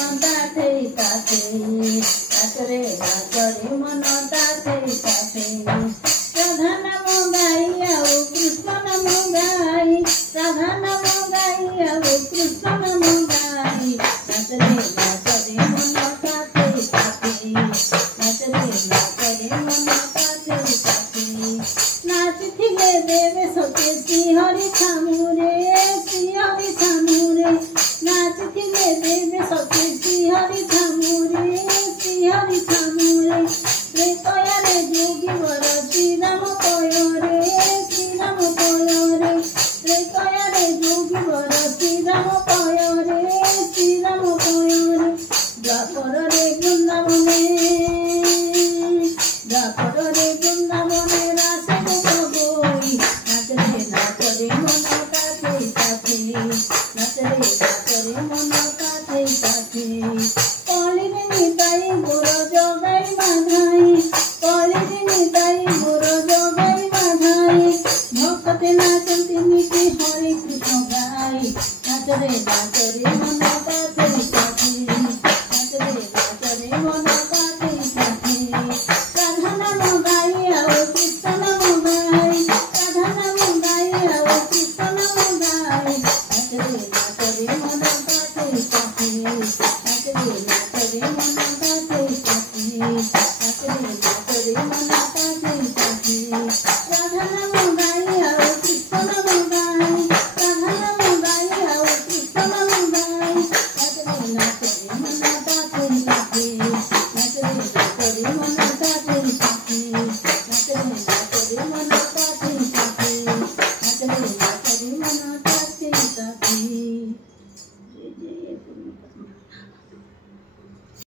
ताते ताते नाचरे नाचरे मन ताते ताते राधा नाम गाई आओ कृष्ण नाम गाई राधा नाम गाई आओ कृष्ण नाम गाई नाचरे नाचरे मन ताते ताते नाचरे नाचरे मन ताते ताते नाचथिले देवे सते श्री हरि छामुरे नाचथिले देवे सते श्री हरि छामुरे रे तया रे जोगी वर श्री राम तय रे रे तया रे जोगी वर श्री राम तय रे द्वापर रे वृंदावने रास गोई नाचरे मन ताते ताते नाचरे मन ताते ताते कली रे निताई गोर जगाई बाधाई कली रे निताई गोर जगाई बाधाई भक्ते नाचती नीति हरे कृष्ण गाई नाचरे मन ताते ताते नाचरे मन ताते ताते राधा नाम गाई आओ कृष्ण नाम गाई राधा नाम गाई आओ कृष्ण नाम गाई नाचरे मन ताते ताते नाचरे मन ताते